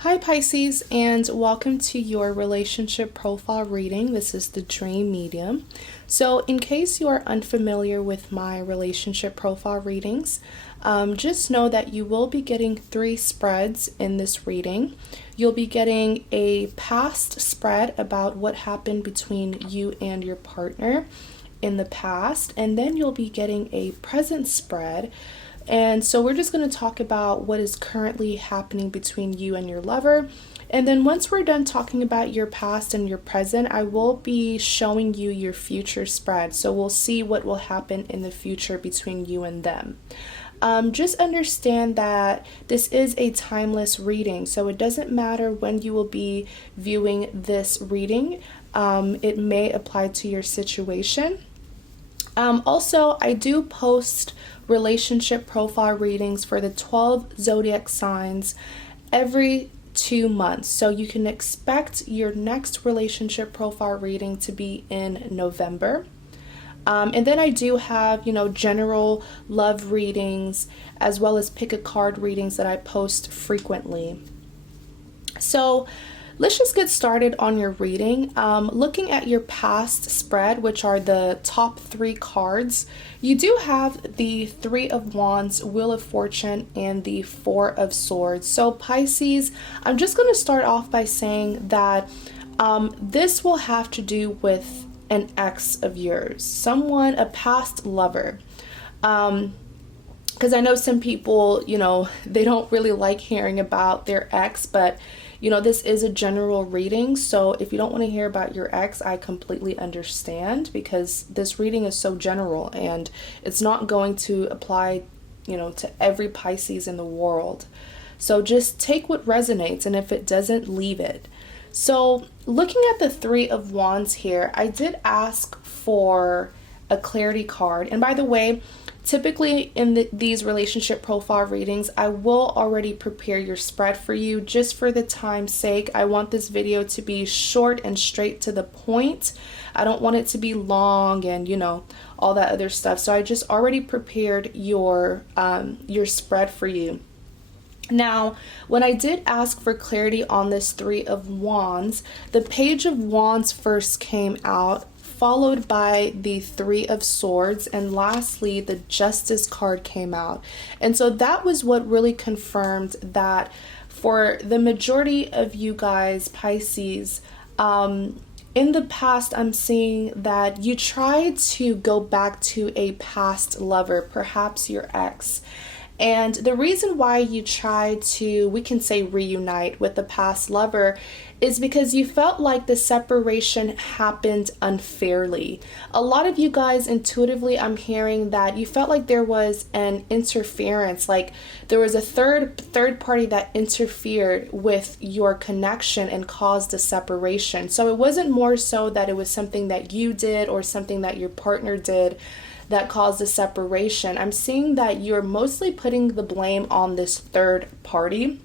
Hi Pisces, and welcome to your relationship profile reading. This is the Dream Medium. So in case you are unfamiliar with my relationship profile readings, just know that you will be getting 3 spreads in this reading. You'll be getting a past spread about what happened between you and your partner in the past, and then you'll be getting a present spread. And so we're just going to talk about what is currently happening between you and your lover. And then once we're done talking about your past and your present, I will be showing you your future spread. So we'll see what will happen in the future between you and them. Just understand that this is a timeless reading, so it doesn't matter when you will be viewing this reading. It may apply to your situation. Also, I do post relationship profile readings for the 12 zodiac signs every 2 months. So you can expect your next relationship profile reading to be in November. And then I do have, general love readings as well as pick a card readings that I post frequently. So let's just get started on your reading. Looking at your past spread, which are the top 3 cards, you do have the 3 of Wands, Wheel of Fortune, and the 4 of Swords. So Pisces, I'm just going to start off by saying that this will have to do with an ex of yours, a past lover. Because I know some people, they don't really like hearing about their ex, but this is a general reading, so if you don't want to hear about your ex, I completely understand, because this reading is so general and it's not going to apply, to every Pisces in the world. So just take what resonates, and if it doesn't, leave it. So looking at the 3 of Wands here, I did ask for a clarity card. And by the way, typically in these relationship profile readings, I will already prepare your spread for you just for the time's sake. I want this video to be short and straight to the point. I don't want it to be long and, all that other stuff. So I just already prepared your spread for you. Now, when I did ask for clarity on this 3 of Wands, the Page of Wands first came out, followed by the 3 of Swords, and lastly the Justice card came out. And so that was what really confirmed that for the majority of you guys, Pisces, in the past, I'm seeing that you tried to go back to a past lover, perhaps your ex. And the reason why you tried to, we can say, reunite with the past lover is because you felt like the separation happened unfairly. A lot of you guys intuitively, I'm hearing that you felt like there was an interference, like there was a third party that interfered with your connection and caused a separation. So it wasn't more so that it was something that you did or something that your partner did that caused a separation. I'm seeing that you're mostly putting the blame on this third party.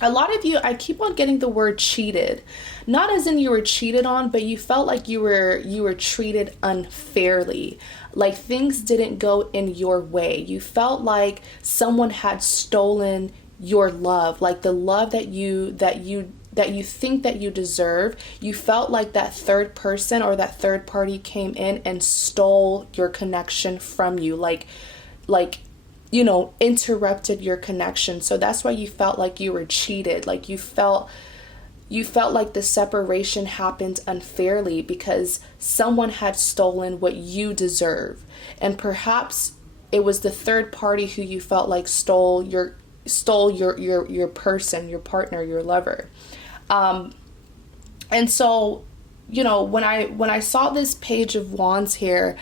A lot of you, I keep on getting the word cheated. Not as in you were cheated on, but you felt like you were treated unfairly. Like things didn't go in your way. You felt like someone had stolen your love, like the love that you think that you deserve. You felt like that third person or that third party came in and stole your connection from you, like interrupted your connection. So that's why you felt like you were cheated. Like you felt like the separation happened unfairly because someone had stolen what you deserve. And perhaps it was the third party who you felt like stole your person, your partner, your lover. And so, when I saw this Page of Wands here,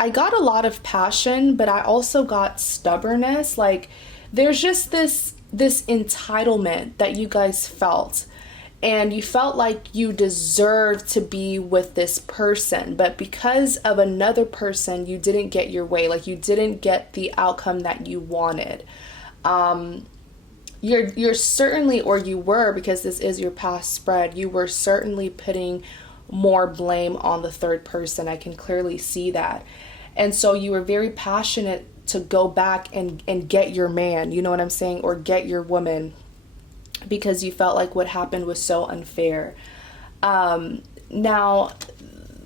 I got a lot of passion, but I also got stubbornness. Like there's just this entitlement that you guys felt, and you felt like you deserved to be with this person, but because of another person, you didn't get your way. Like you didn't get the outcome that you wanted. You're certainly, or you were, because this is your past spread, you were certainly putting more blame on the third person. I can clearly see that. And so you were very passionate to go back and get your man, you know what I'm saying, or get your woman. because you felt like what happened was so unfair. Now,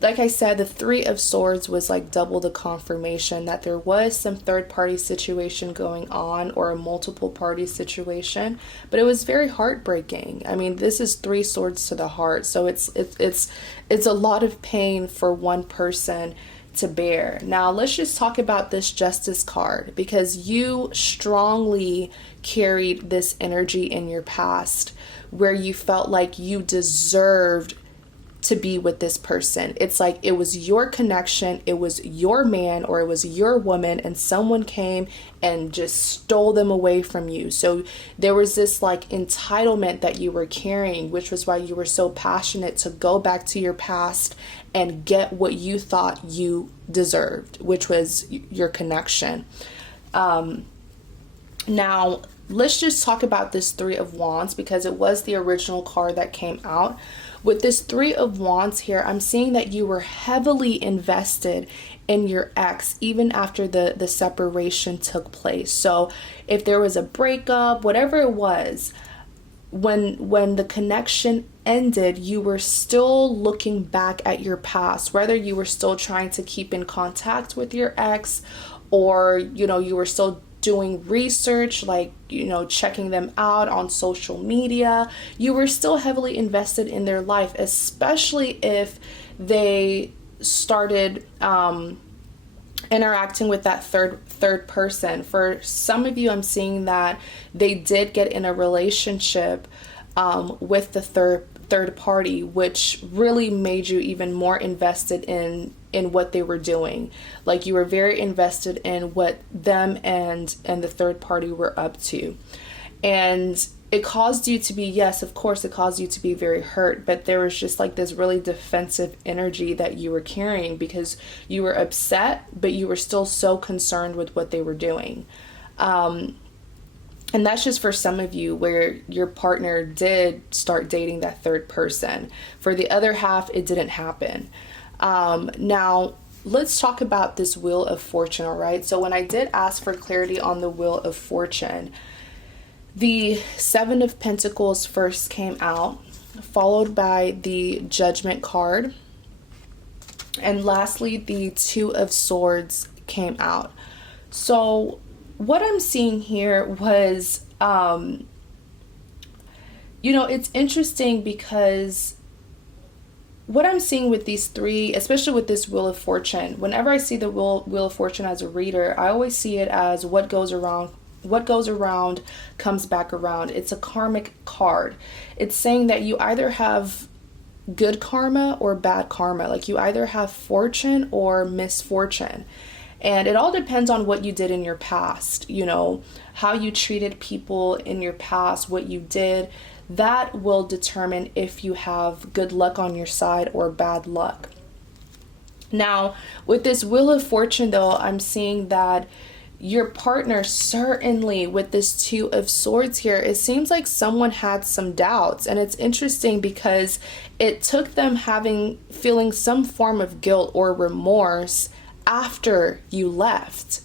like I said, the Three of Swords was like double the confirmation that there was some third party situation going on, or a multiple party situation, but it was very heartbreaking. I mean, this is three swords to the heart, so it's a lot of pain for one person to bear. Now, let's just talk about this Justice card, because you strongly carried this energy in your past where you felt like you deserved to be with this person. It's like it was your connection, it was your man, or it was your woman, and someone came and just stole them away from you. So there was this like entitlement that you were carrying, which was why you were so passionate to go back to your past and get what you thought you deserved, which was your connection. Now, let's just talk about this Three of Wands, because it was the original card that came out. With this Three of Wands here, I'm seeing that you were heavily invested in your ex even after the separation took place. So if there was a breakup, whatever it was, when the connection ended, you were still looking back at your past, whether you were still trying to keep in contact with your ex, or you were still doing research, like checking them out on social media. You were still heavily invested in their life, especially if they started interacting with that third person. For some of you, I'm seeing that they did get in a relationship with the third party, which really made you even more invested in what they were doing. Like, you were very invested in what them and the third party were up to. And it caused you to be, yes, of course, it caused you to be very hurt, but there was just like this really defensive energy that you were carrying, because you were upset, but you were still so concerned with what they were doing. And that's just for some of you, where your partner did start dating that third person. For the other half, it didn't happen. Now, let's talk about this Wheel of Fortune, all right? So when I did ask for clarity on the Wheel of Fortune, the Seven of Pentacles first came out, followed by the Judgment card, and lastly, the Two of Swords came out. So what I'm seeing here was, it's interesting, because what I'm seeing with these three, especially with this Wheel of Fortune, whenever I see the Wheel of Fortune as a reader, I always see it as what goes around comes back around. It's a karmic card. It's saying that you either have good karma or bad karma. Like, you either have fortune or misfortune. And it all depends on what you did in your past, how you treated people in your past, what you did. That will determine if you have good luck on your side or bad luck. Now, with this Wheel of Fortune, though, I'm seeing that your partner, certainly with this Two of Swords here, it seems like someone had some doubts. And it's interesting, because it took them feeling some form of guilt or remorse after you left.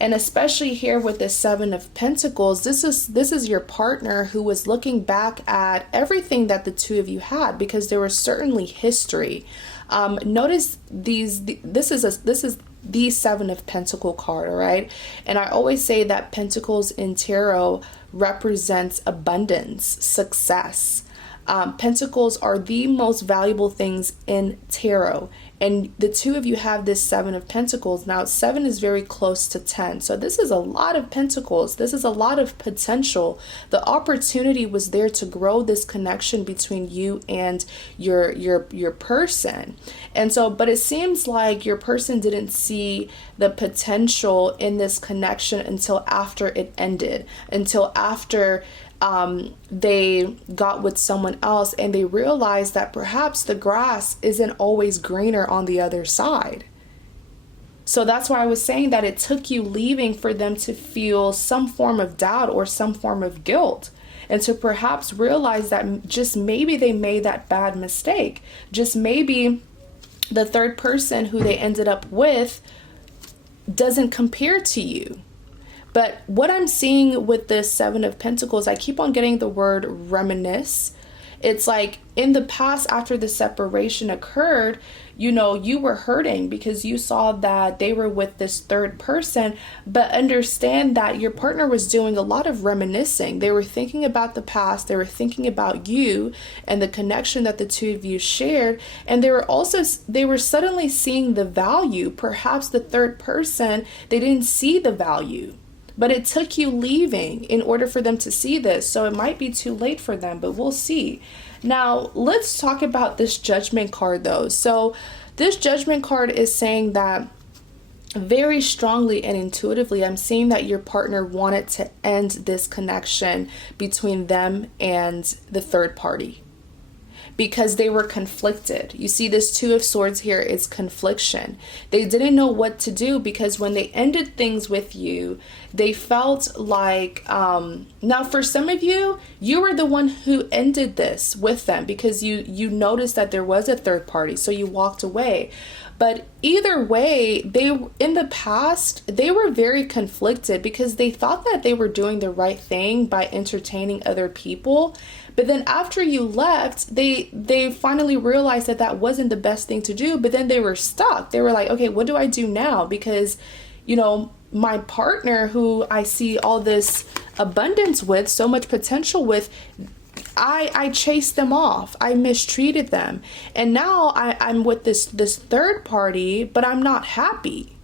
And especially here with the Seven of Pentacles, this is your partner who was looking back at everything that the two of you had, because there was certainly history. Notice this is the Seven of Pentacle card, all right? And I always say that Pentacles in tarot represents abundance, success. Pentacles are the most valuable things in tarot. And the two of you have this Seven of Pentacles. Now, 7 is very close to 10. So this is a lot of pentacles. This is a lot of potential. The opportunity was there to grow this connection between you and your person. And so, but it seems like your person didn't see the potential in this connection until after it ended, until after they got with someone else, and they realized that perhaps the grass isn't always greener on the other side. So that's why I was saying that it took you leaving for them to feel some form of doubt or some form of guilt, and to perhaps realize that just maybe they made that bad mistake. Just maybe the third person who they ended up with doesn't compare to you. But what I'm seeing with this Seven of Pentacles, I keep on getting the word reminisce. It's like in the past, after the separation occurred, you were hurting because you saw that they were with this third person, but understand that your partner was doing a lot of reminiscing. They were thinking about the past, they were thinking about you and the connection that the two of you shared, and they were suddenly seeing the value. Perhaps the third person, they didn't see the value. But it took you leaving in order for them to see this. So it might be too late for them, but we'll see. Now, let's talk about this Judgment card though. So this Judgment card is saying that very strongly and intuitively, I'm seeing that your partner wanted to end this connection between them and the third party, because they were conflicted. You see this Two of Swords here is confliction. They didn't know what to do, because when they ended things with you, they felt like, now for some of you, you were the one who ended this with them because you noticed that there was a third party, so you walked away. But either way, in the past, they were very conflicted because they thought that they were doing the right thing by entertaining other people. But then after you left, they finally realized that that wasn't the best thing to do. But then they were stuck. They were like, okay, what do I do now? Because, my partner, who I see all this abundance with, so much potential with, I chased them off. I mistreated them. And now I'm with this third party, but I'm not happy.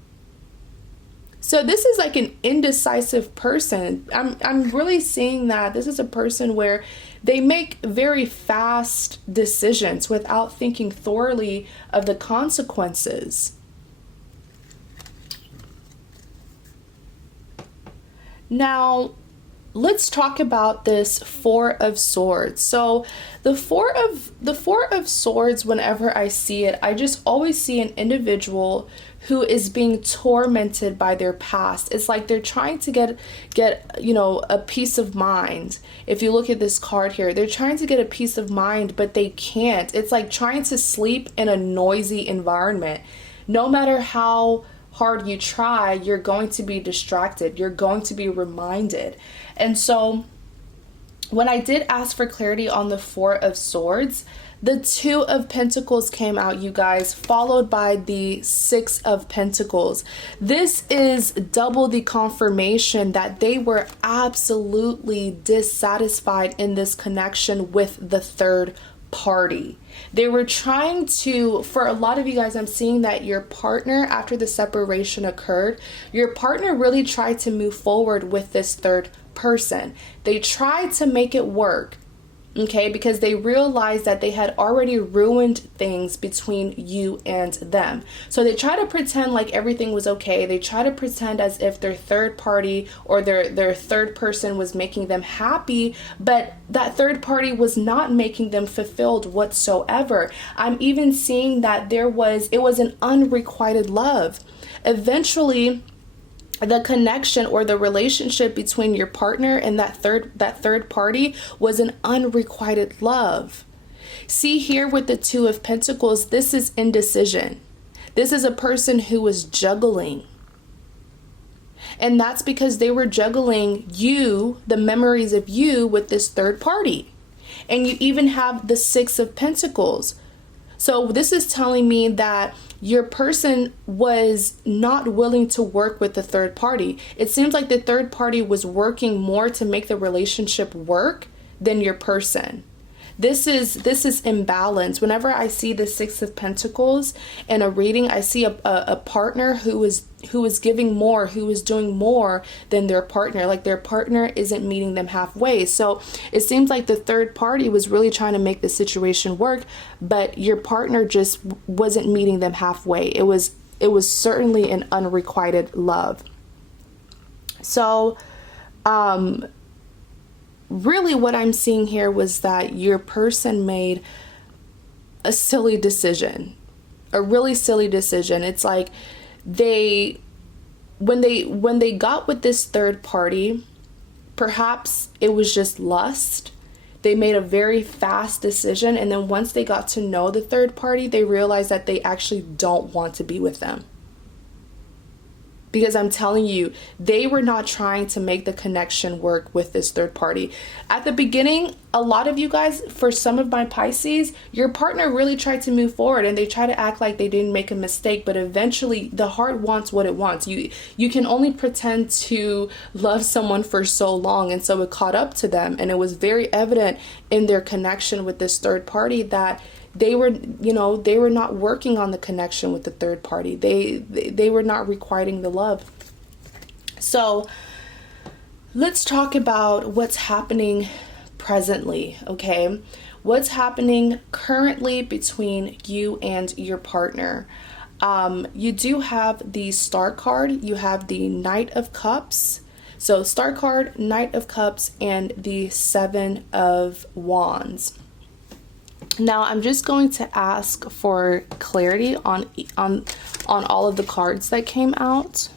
So this is like an indecisive person. I'm really seeing that this is a person where they make very fast decisions without thinking thoroughly of the consequences. Now, let's talk about this Four of Swords. So the Four of Swords, whenever I see it, I just always see an individual who is being tormented by their past. It's like they're trying to get a peace of mind. If you look at this card here, they're trying to get a peace of mind, but they can't. It's like trying to sleep in a noisy environment. No matter how hard you try, you're going to be distracted. You're going to be reminded. And so when I did ask for clarity on the Four of Swords, the Two of Pentacles came out, you guys, followed by the Six of Pentacles. This is double the confirmation that they were absolutely dissatisfied in this connection with the third party. They were trying to, for a lot of you guys, I'm seeing that your partner, after the separation occurred, your partner really tried to move forward with this third person. They tried to make it work. Okay, because they realized that they had already ruined things between you and them. So they try to pretend like everything was okay. They try to pretend as if their third party or their third person was making them happy, but that third party was not making them fulfilled whatsoever. I'm even seeing that it was an unrequited love. Eventually, the connection or the relationship between your partner and that third party was an unrequited love. See here with the Two of Pentacles, this is indecision. This is a person who was juggling. And that's because they were juggling you, the memories of you, with this third party. And you even have the Six of Pentacles. So this is telling me that your person was not willing to work with the third party. It seems like the third party was working more to make the relationship work than your person. This is imbalance. Whenever I see the Six of Pentacles in a reading, I see a partner who is giving more, who is doing more than their partner. Like their partner isn't meeting them halfway. So it seems like the third party was really trying to make the situation work, but your partner just wasn't meeting them halfway. It was certainly an unrequited love. So, really what I'm seeing here was that your person made a silly decision, a really silly decision. It's like when they got with this third party, perhaps it was just lust. They made a very fast decision. And then once they got to know the third party, they realized that they actually don't want to be with them. Because I'm telling you, they were not trying to make the connection work with this third party. At the beginning, a lot of you guys, for some of my Pisces, your partner really tried to move forward and they try to act like they didn't make a mistake, but eventually the heart wants what it wants. You can only pretend to love someone for so long, and so it caught up to them, and it was very evident in their connection with this third party that they were, they were not working on the connection with the third party. They were not requiting the love. So let's talk about what's happening presently, okay? What's happening currently between you and your partner. You do have the Star card. You have the Knight of Cups. So Star card, Knight of Cups, and the Seven of Wands. Now I'm just going to ask for clarity on all of the cards that came out.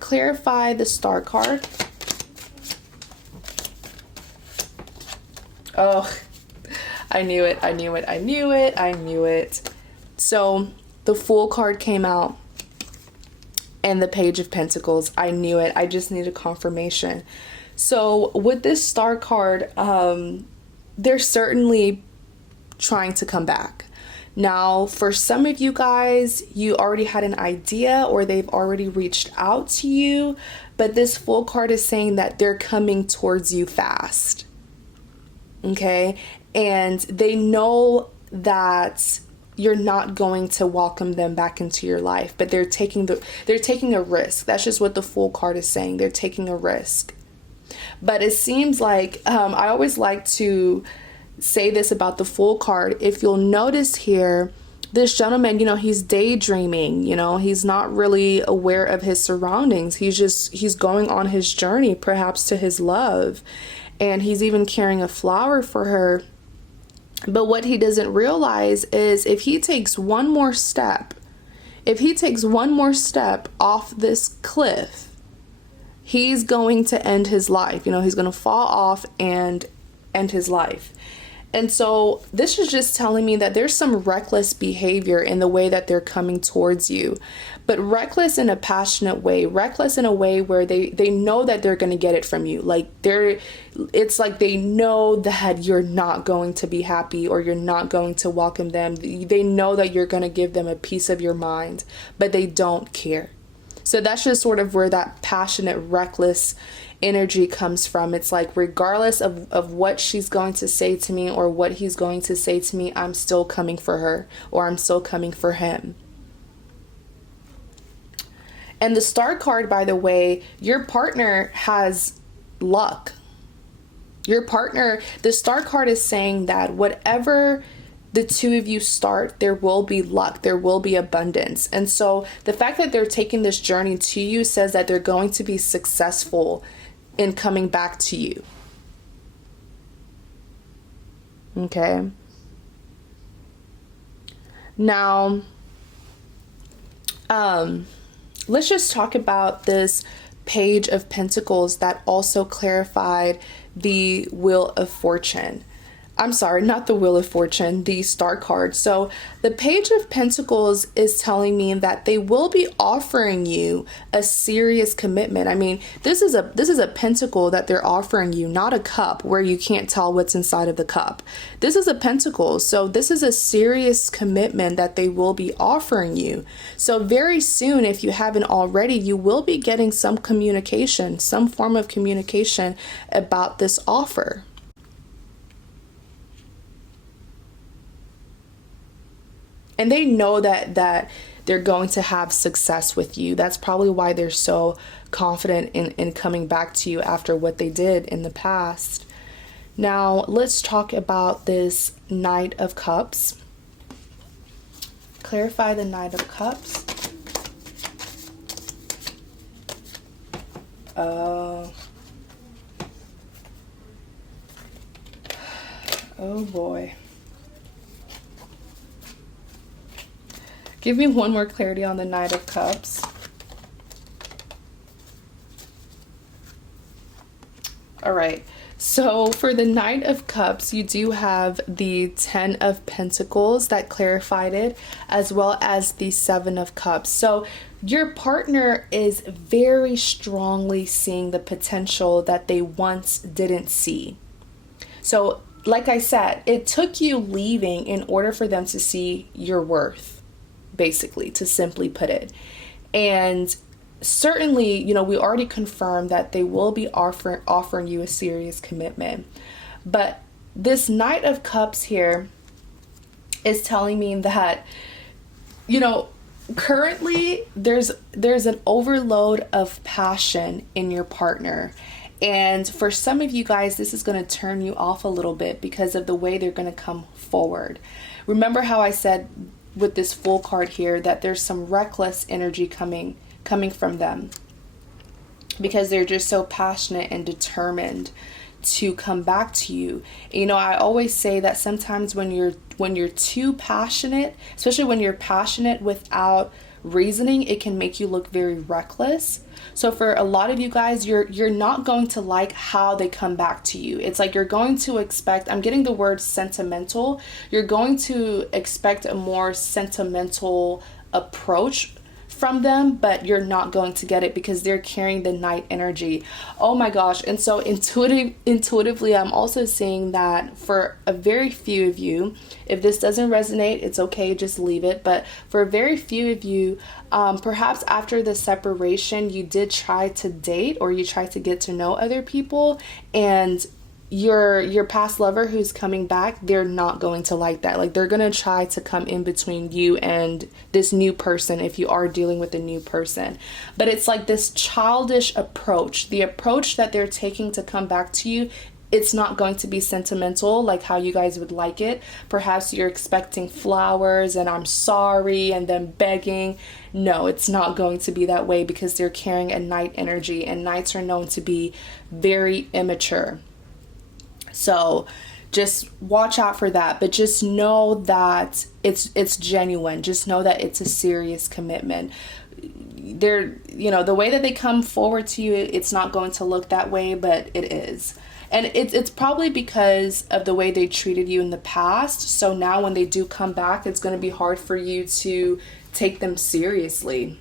Clarify the Star card. Oh, I knew it. I knew it. I knew it. I knew it. So the Fool card came out. And the Page of Pentacles. I knew it. I just needed confirmation. So with this Star card, they're certainly trying to come back. Now, for some of you guys, you already had an idea or they've already reached out to you, but this Fool card is saying that they're coming towards you fast. Okay? And they know that you're not going to welcome them back into your life, but they're taking a risk. That's just what the Fool card is saying. They're taking a risk. But it seems like, I always like to say this about the Fool card. If you'll notice here, this gentleman, he's daydreaming, he's not really aware of his surroundings. He's going on his journey, perhaps to his love. And he's even carrying a flower for her. But what he doesn't realize is if he takes one more step off this cliff, he's going to end his life. He's going to fall off and end his life. And so this is just telling me that there's some reckless behavior in the way that they're coming towards you, but reckless in a passionate way, reckless in a way where they know that they're going to get it from you. It's like they know that you're not going to be happy or you're not going to welcome them. They know that you're going to give them a piece of your mind, but they don't care. So that's just sort of where that passionate, reckless energy comes from. It's like, regardless of what she's going to say to me or what he's going to say to me, I'm still coming for her or I'm still coming for him. And the Star card, by the way, your partner has luck. The Star card is saying that whatever the two of you start, there will be luck, there will be abundance. And so the fact that they're taking this journey to you says that they're going to be successful in coming back to you. Okay. Now, let's just talk about this Page of Pentacles that also clarified the Wheel of Fortune. I'm sorry, not the Wheel of Fortune, the Star card. So the Page of Pentacles is telling me that they will be offering you a serious commitment. I mean, this is a pentacle that they're offering you, not a cup where you can't tell what's inside of the cup. This is a pentacle. So this is a serious commitment that they will be offering you. So very soon, if you haven't already, you will be getting some communication, some form of communication about this offer. And they know that they're going to have success with you. That's probably why they're so confident in coming back to you after what they did in the past. Now, let's talk about this Knight of Cups. Clarify the Knight of Cups. Oh boy. Give me one more clarity on the Knight of Cups. All right. So for the Knight of Cups, you do have the Ten of Pentacles that clarified it, as well as the Seven of Cups. So your partner is very strongly seeing the potential that they once didn't see. So like I said, it took you leaving in order for them to see your worth, basically, to simply put it. And certainly, we already confirmed that they will be offering you a serious commitment. But this Knight of Cups here is telling me that, currently there's an overload of passion in your partner. And for some of you guys, this is going to turn you off a little bit because of the way they're going to come forward. Remember how I said with this Fool card here that there's some reckless energy coming from them because they're just so passionate and determined to come back to you. I always say that sometimes when you're too passionate, especially when you're passionate without reasoning, it can make you look very reckless. So for a lot of you guys, you're not going to like how they come back to you. It's like you're going to expect, I'm getting the word sentimental. You're going to expect a more sentimental approach from them, but you're not going to get it because they're carrying the Knight energy. Oh my gosh. And so intuitively, I'm also seeing that for a very few of you, if this doesn't resonate, it's okay, just leave it. But for a very few of you, perhaps after the separation, you did try to date or you tried to get to know other people, and your past lover who's coming back, they're not going to like that. Like, they're going to try to come in between you and this new person if you are dealing with a new person. But it's like this childish approach. The approach that they're taking to come back to you, it's not going to be sentimental like how you guys would like it. Perhaps you're expecting flowers and I'm sorry and then begging. No, it's not going to be that way because they're carrying a Knight energy, and Knights are known to be very immature. So just watch out for that, but just know that it's genuine. Just know that it's a serious commitment. They're, the way that they come forward to you, it's not going to look that way, but it is. And it's probably because of the way they treated you in the past. So now when they do come back, it's going to be hard for you to take them seriously.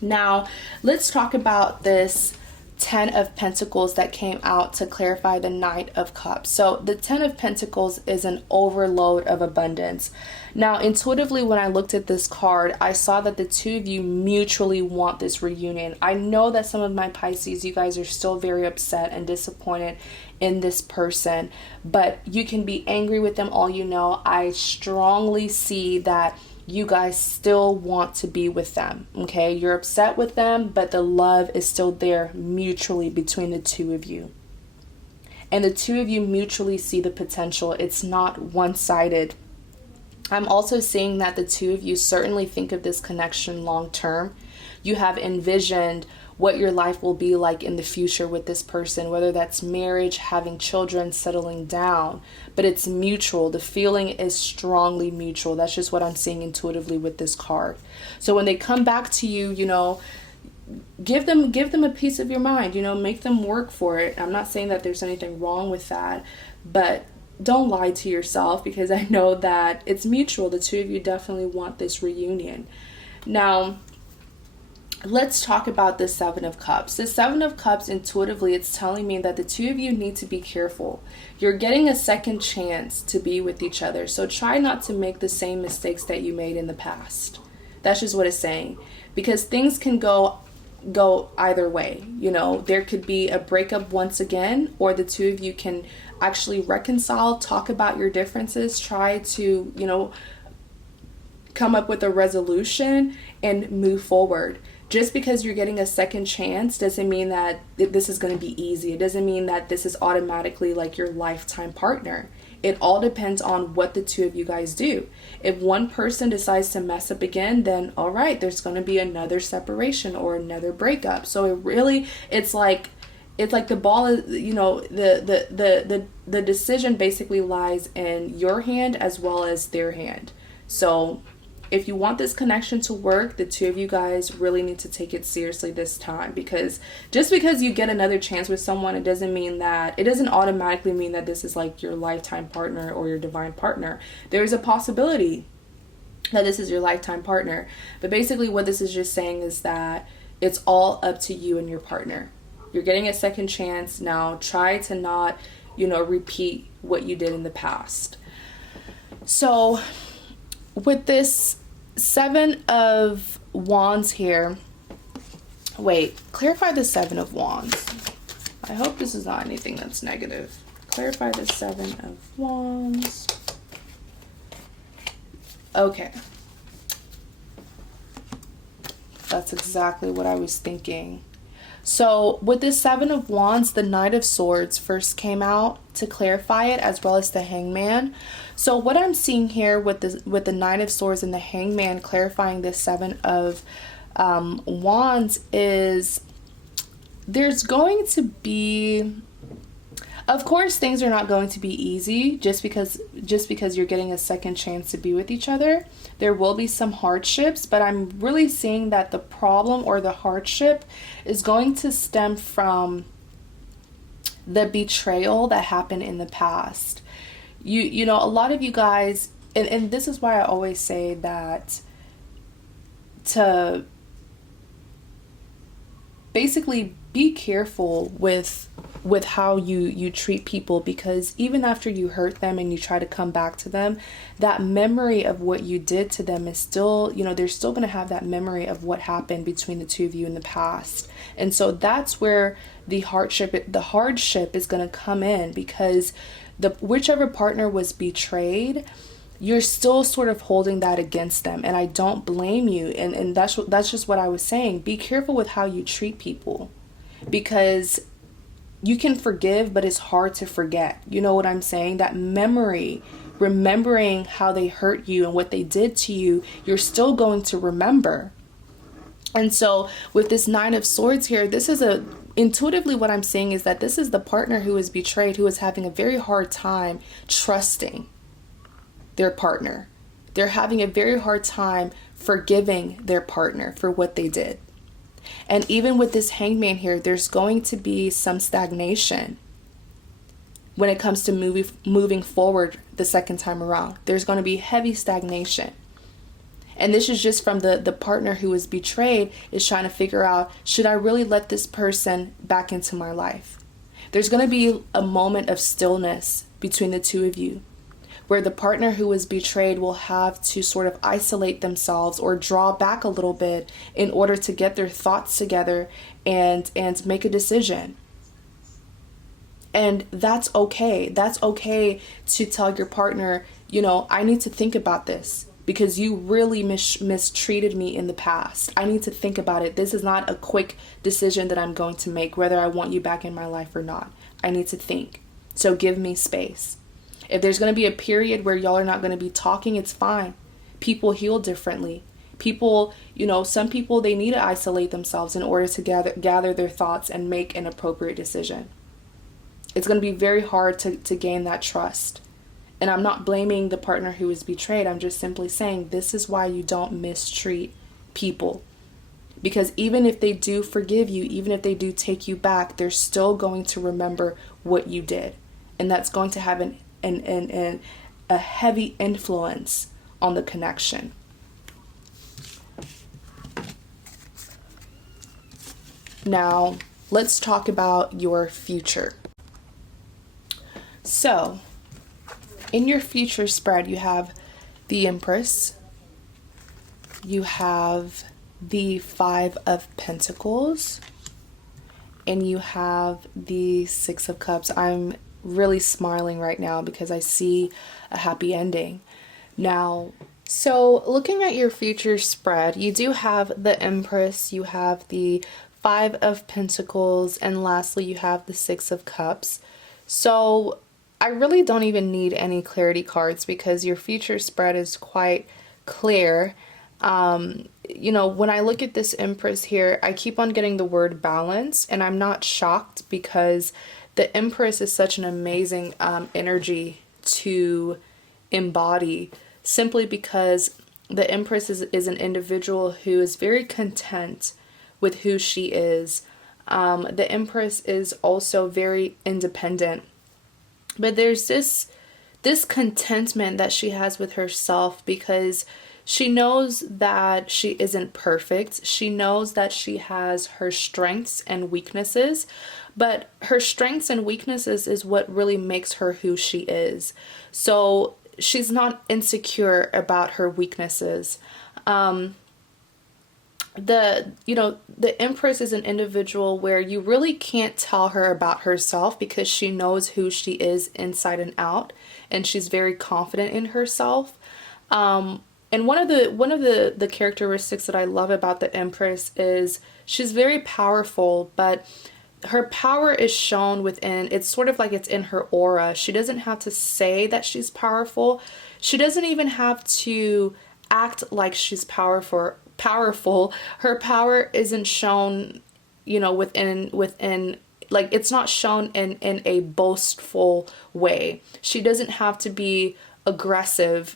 Now, let's talk about this Ten of Pentacles that came out to clarify the Knight of Cups. So the Ten of Pentacles is an overload of abundance. Now, intuitively, when I looked at this card, I saw that the two of you mutually want this reunion. I know that some of my Pisces, you guys are still very upset and disappointed in this person, but you can be angry with them all you know. I strongly see that you guys still want to be with them, okay? You're upset with them, but the love is still there mutually between the two of you. And the two of you mutually see the potential. It's not one-sided. I'm also seeing that the two of you certainly think of this connection long-term. You have envisioned what your life will be like in the future with this person, whether that's marriage, having children, settling down, but it's mutual. The feeling is strongly mutual. That's just what I'm seeing intuitively with this card. So when they come back to you, give them a piece of your mind, make them work for it. I'm not saying that there's anything wrong with that, but don't lie to yourself, because I know that it's mutual. The two of you definitely want this reunion. Now, let's talk about the Seven of Cups. The Seven of Cups, intuitively, it's telling me that the two of you need to be careful. You're getting a second chance to be with each other. So try not to make the same mistakes that you made in the past. That's just what it's saying. Because things can go either way. There could be a breakup once again, or the two of you can actually reconcile, talk about your differences, try to, come up with a resolution and move forward. Just because you're getting a second chance doesn't mean that this is going to be easy. It doesn't mean that this is automatically like your lifetime partner. It all depends on what the two of you guys do. If one person decides to mess up again, then all right, there's going to be another separation or another breakup. So it's like the ball is, the decision basically lies in your hand as well as their hand. So if you want this connection to work, the two of you guys really need to take it seriously this time, because just because you get another chance with someone, it doesn't automatically mean that this is like your lifetime partner or your divine partner. There's a possibility that this is your lifetime partner. But basically what this is just saying is that it's all up to you and your partner. You're getting a second chance now. Try to not, repeat what you did in the past. So with this 7 of Wands here, clarify the 7 of Wands. I hope this is not anything that's negative. Clarify the 7 of Wands. Okay. That's exactly what I was thinking. So with this 7 of Wands, the Knight of Swords first came out to clarify it, as well as the Hangman. So what I'm seeing here with the Knight of Swords and the Hangman clarifying this 7 of Wands is there's going to be, of course, things are not going to be easy just because you're getting a second chance to be with each other. There will be some hardships, but I'm really seeing that the problem or the hardship is going to stem from the betrayal that happened in the past. A lot of you guys, and this is why I always say that to basically be careful with how you treat people, because even after you hurt them and you try to come back to them, that memory of what you did to them is still, they're still going to have that memory of what happened between the two of you in the past. And so that's where the hardship is going to come in, because whichever partner was betrayed, you're still sort of holding that against them. And I don't blame you. And that's just what I was saying. Be careful with how you treat people, because you can forgive, but it's hard to forget. You know what I'm saying? That memory, remembering how they hurt you and what they did to you, you're still going to remember. And so with this 9 of Swords here, intuitively what I'm saying is that this is the partner who is betrayed, who is having a very hard time trusting their partner. They're having a very hard time forgiving their partner for what they did. And even with this Hangman here, there's going to be some stagnation when it comes to moving forward the second time around. There's going to be heavy stagnation. And this is just from the partner who was betrayed is trying to figure out, should I really let this person back into my life? There's going to be a moment of stillness between the two of you, where the partner who was betrayed will have to sort of isolate themselves or draw back a little bit in order to get their thoughts together and make a decision. And that's okay. That's okay to tell your partner, I need to think about this because you really mistreated me in the past. I need to think about it. This is not a quick decision that I'm going to make, whether I want you back in my life or not. I need to think. So give me space. If there's going to be a period where y'all are not going to be talking, it's fine. People heal differently. People, some people, they need to isolate themselves in order to gather their thoughts and make an appropriate decision. It's going to be very hard to gain that trust. And I'm not blaming the partner who was betrayed. I'm just simply saying this is why you don't mistreat people. Because even if they do forgive you, even if they do take you back, they're still going to remember what you did. And that's going to have a heavy influence on the connection. Now, let's talk about your future. So, in your future spread, you have the Empress, you have the 5 of Pentacles, and you have the 6 of Cups. I'm really smiling right now because I see a happy ending. Now, so looking at your future spread, you do have the Empress, you have the 5 of Pentacles, and lastly you have the 6 of Cups. So I really don't even need any clarity cards because your future spread is quite clear. When I look at this Empress here, I keep on getting the word balance, and I'm not shocked because the Empress is such an amazing energy to embody, simply because The Empress is an individual who is very content with who she is. The Empress is also very independent. But there's this contentment that she has with herself because she knows that she isn't perfect. She knows that she has her strengths and weaknesses, but her strengths and weaknesses is what really makes her who she is. So she's not insecure about her weaknesses. The Empress is an individual where you really can't tell her about herself because she knows who she is inside and out, and she's very confident in herself. And one of the characteristics that I love about the Empress is she's very powerful, but her power is shown within, it's sort of like it's in her aura. She doesn't have to say that she's powerful. She doesn't even have to act like she's powerful. Her power isn't shown, within, like, it's not shown in a boastful way. She doesn't have to be aggressive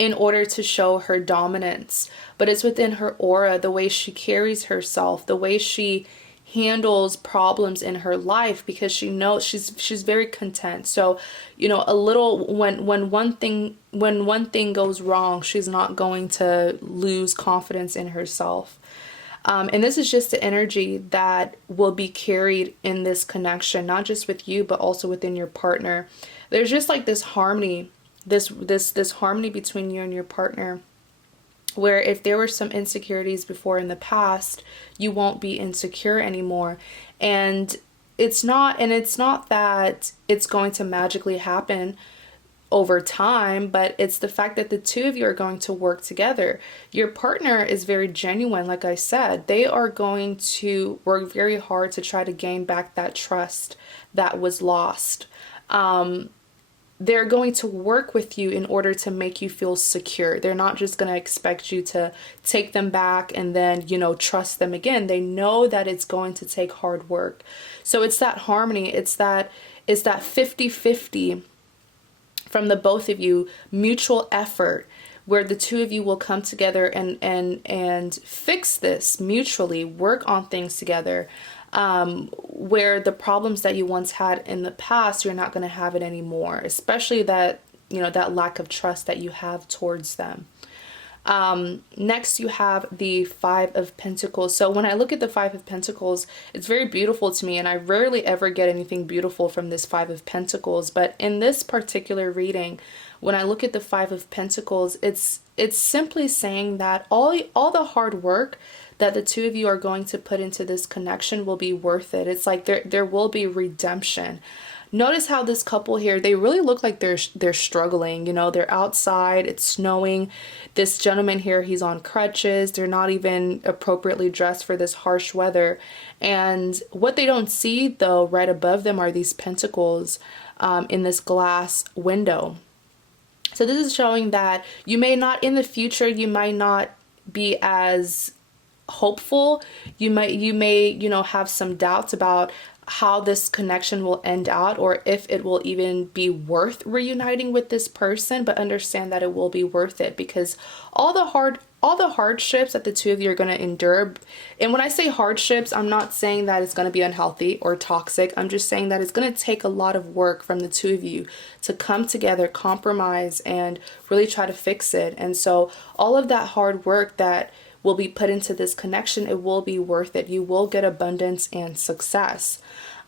in order to show her dominance, but it's within her aura, the way she carries herself, the way she handles problems in her life, because she knows she's very content. So, a little, when one thing goes wrong, she's not going to lose confidence in herself. And this is just the energy that will be carried in this connection, not just with you, but also within your partner. There's just like this harmony, this harmony between you and your partner, where if there were some insecurities before in the past, you won't be insecure anymore. And it's not that it's going to magically happen over time, but it's the fact that the two of you are going to work together. Your partner is very genuine. Like I said, they are going to work very hard to try to gain back that trust that was lost. They're going to work with you in order to make you feel secure. They're not just going to expect you to take them back and then, trust them again. They know that it's going to take hard work. So it's that harmony. It's that 50-50 from the both of you, mutual effort, where the two of you will come together and fix this mutually, work on things together. Where the problems that you once had in the past, you're not going to have it anymore, especially that lack of trust that you have towards them. Next, you have the Five of Pentacles. So when I look at the Five of Pentacles, it's very beautiful to me, and I rarely ever get anything beautiful from this Five of Pentacles. But in this particular reading, when I look at the Five of Pentacles, it's simply saying that all the hard work that the two of you are going to put into this connection will be worth it. It's like there will be redemption. Notice how this couple here, they really look like they're struggling. They're outside, it's snowing. This gentleman here, he's on crutches. They're not even appropriately dressed for this harsh weather. And what they don't see, though, right above them are these pentacles in this glass window. So this is showing that you may not, in the future, you might not be as hopeful. You may have some doubts about how this connection will end out, or if it will even be worth reuniting with this person, but understand that it will be worth it, because all the hardships that the two of you are going to endure. And when I say hardships, I'm not saying that it's going to be unhealthy or toxic. I'm just saying that it's going to take a lot of work from the two of you to come together, compromise, and really try to fix it. And so all of that hard work that will be put into this connection, it will be worth it. You will get abundance and success.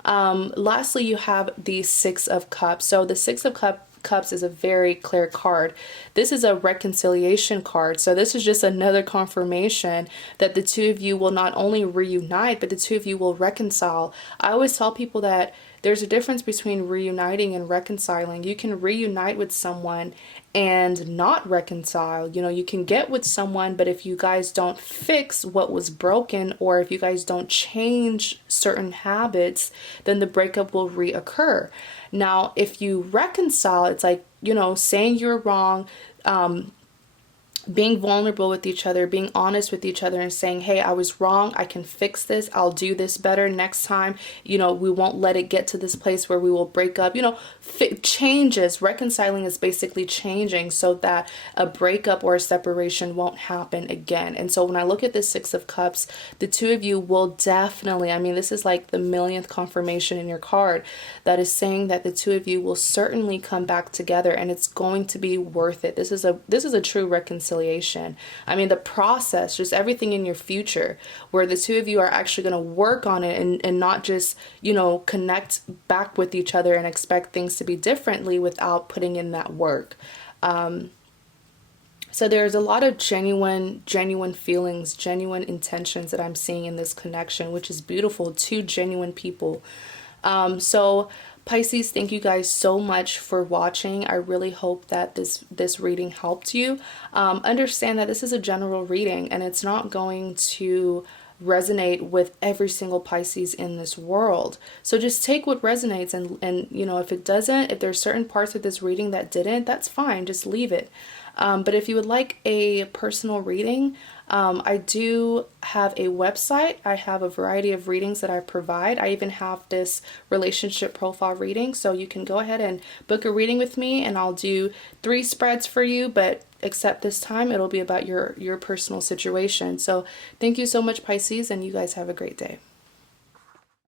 Lastly, you have the Six of Cups. So the Six of Cups is a very clear card. This is a reconciliation card. So this is just another confirmation that the two of you will not only reunite, but the two of you will reconcile. I always tell people that there's a difference between reuniting and reconciling. You can reunite with someone and not reconcile. You can get with someone, but if you guys don't fix what was broken, or if you guys don't change certain habits, then the breakup will reoccur. Now, if you reconcile, it's like, saying you're wrong, being vulnerable with each other, being honest with each other and saying, hey, I was wrong. I can fix this. I'll do this better next time. We won't let it get to this place where we will break up. Changes. Reconciling is basically changing so that a breakup or a separation won't happen again. And so when I look at this Six of Cups, the two of you will definitely, I mean, this is like the millionth confirmation in your card that is saying that the two of you will certainly come back together, and it's going to be worth it. This is a true reconciliation. I mean, the process, just everything in your future, where the two of you are actually going to work on it, and not just, connect back with each other and expect things to be differently without putting in that work. So there's a lot of genuine feelings, genuine intentions that I'm seeing in this connection, which is beautiful. Two genuine people. So Pisces, thank you guys so much for watching. I really hope that this reading helped you. Understand that this is a general reading, and it's not going to resonate with every single Pisces in this world. So just take what resonates, and if it doesn't, if there's certain parts of this reading that didn't, that's fine. Just leave it. But if you would like a personal reading, I do have a website. I have a variety of readings that I provide. I even have this relationship profile reading. So you can go ahead and book a reading with me, and I'll do 3 spreads for you. But except this time, it'll be about your personal situation. So thank you so much, Pisces, and you guys have a great day.